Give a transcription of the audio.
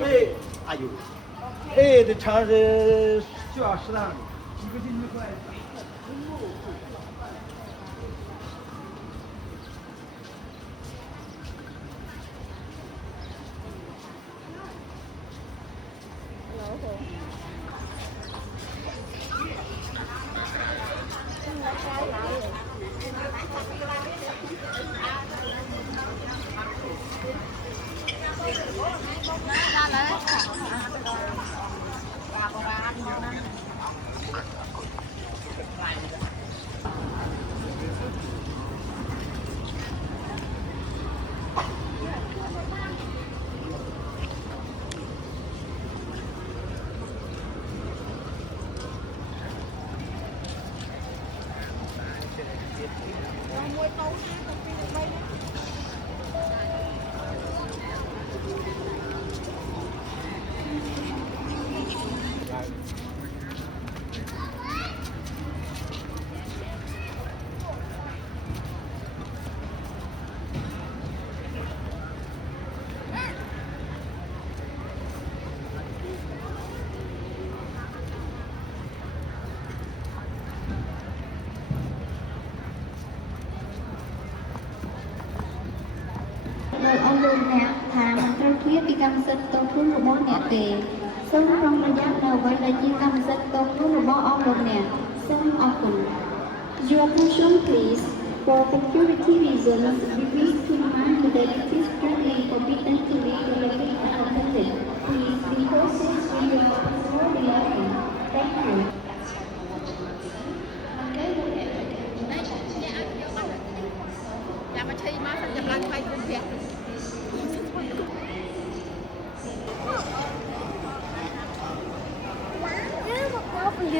哎，哎呦，哎，这长是需要适当的，几个进去快。Rồi ông luôn nè, thà mình trao thiết đi cầm sân tông thương của bó nè tề. Sông trong là giác đầu với là chi cầm sân tông thương của bó ông luôn nè. Sông ông cùng. Your attention please. For security reasons, we wish to remind that it is strictly forbidden to leave the luggage unattended. Please be cautious when you are transporting luggage. Thank you. Làm mà chi mà thành lập lại cũng vậy. Chứ một góc gì